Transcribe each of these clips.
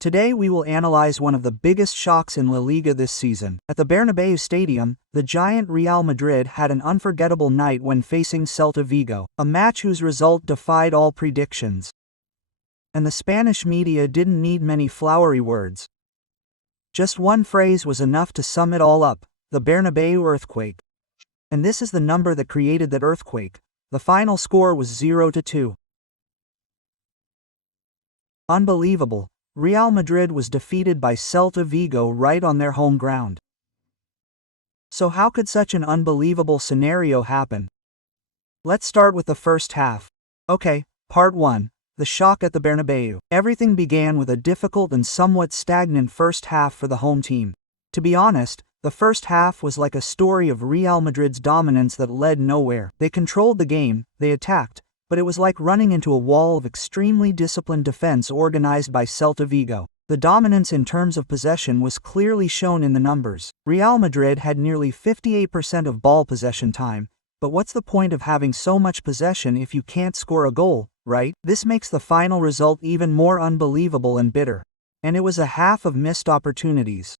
Today we will analyze one of the biggest shocks in La Liga this season. At the Bernabeu Stadium, the giant Real Madrid had an unforgettable night when facing Celta Vigo, a match whose result defied all predictions. And the Spanish media didn't need many flowery words. Just one phrase was enough to sum it all up: the Bernabeu earthquake. And this is the number that created that earthquake. The final score was 0-2. Unbelievable. Real Madrid was defeated by Celta Vigo right on their home ground. So how could such an unbelievable scenario happen? Let's start with the first half. Okay, part 1. The shock at the Bernabeu. Everything began with a difficult and somewhat stagnant first half for the home team. To be honest, the first half was like a story of Real Madrid's dominance that led nowhere. They controlled the game, they attacked, but it was like running into a wall of extremely disciplined defense organized by Celta Vigo. The dominance in terms of possession was clearly shown in the numbers. Real Madrid had nearly 58% of ball possession time, but what's the point of having so much possession if you can't score a goal, right? This makes the final result even more unbelievable and bitter. And it was a half of missed opportunities.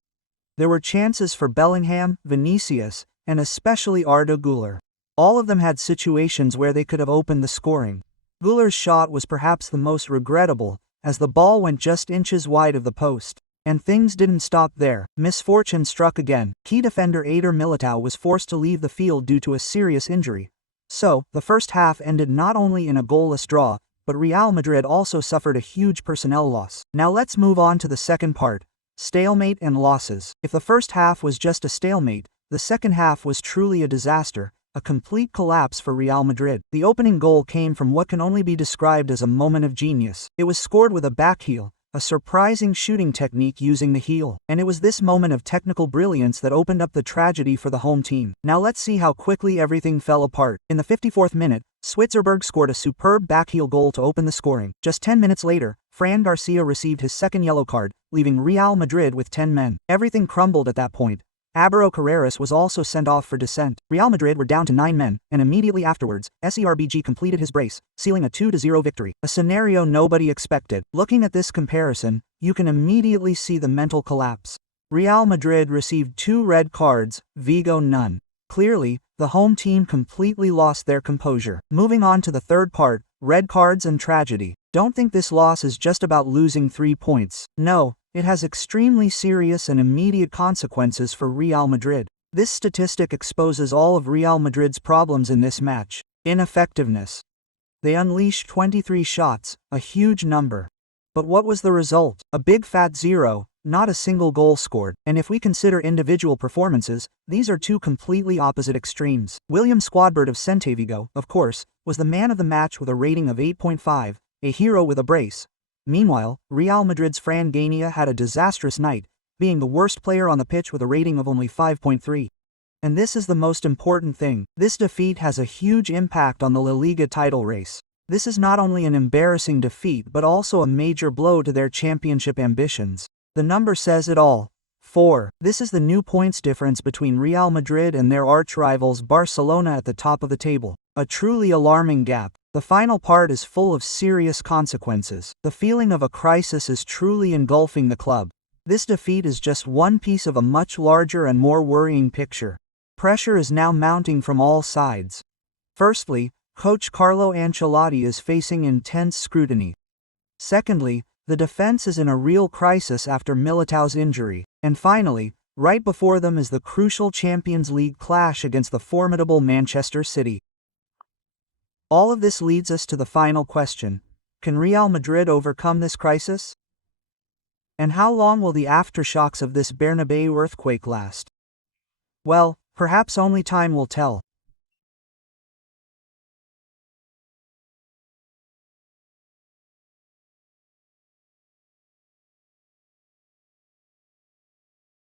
There were chances for Bellingham, Vinicius, and especially Arda Güler. All of them had situations where they could have opened the scoring. Güler's shot was perhaps the most regrettable, as the ball went just inches wide of the post. And things didn't stop there. Misfortune struck again. Key defender Eder Militao was forced to leave the field due to a serious injury. So, the first half ended not only in a goalless draw, but Real Madrid also suffered a huge personnel loss. Now let's move on to the second part: stalemate and losses. If the first half was just a stalemate, the second half was truly a disaster. A complete collapse for Real Madrid. The opening goal came from what can only be described as a moment of genius. It was scored with a back heel, a surprising shooting technique using the heel. And it was this moment of technical brilliance that opened up the tragedy for the home team. Now let's see how quickly everything fell apart. In the 54th minute, Swedberg scored a superb backheel goal to open the scoring. Just 10 minutes later, Fran Garcia received his second yellow card, leaving Real Madrid with 10 men. Everything crumbled at that point. Álvaro Carreras was also sent off for dissent. Real Madrid were down to 9 men, and immediately afterwards, Serbg completed his brace, sealing a 2-0 victory. A scenario nobody expected. Looking at this comparison, you can immediately see the mental collapse. Real Madrid received 2 red cards, Vigo none. Clearly, the home team completely lost their composure. Moving on to the third part: red cards and tragedy. Don't think this loss is just about losing 3 points. No. It has extremely serious and immediate consequences for Real Madrid. This statistic exposes all of Real Madrid's problems in this match. Ineffectiveness. They unleashed 23 shots, a huge number. But what was the result? A big fat 0, not a single goal scored. And if we consider individual performances, these are two completely opposite extremes. William Swedberg of Celta Vigo, of course, was the man of the match with a rating of 8.5, a hero with a brace. Meanwhile, Real Madrid's Fran Garcia had a disastrous night, being the worst player on the pitch with a rating of only 5.3. And this is the most important thing: this defeat has a huge impact on the La Liga title race. This is not only an embarrassing defeat but also a major blow to their championship ambitions. The number says it all. 4. This is the new points difference between Real Madrid and their arch-rivals Barcelona at the top of the table. A truly alarming gap. The final part is full of serious consequences. The feeling of a crisis is truly engulfing the club. This defeat is just one piece of a much larger and more worrying picture. Pressure is now mounting from all sides. Firstly, coach Carlo Ancelotti is facing intense scrutiny. Secondly, the defense is in a real crisis after Militao's injury. And finally, right before them is the crucial Champions League clash against the formidable Manchester City. All of this leads us to the final question: can Real Madrid overcome this crisis? And how long will the aftershocks of this Bernabeu earthquake last? Well, perhaps only time will tell.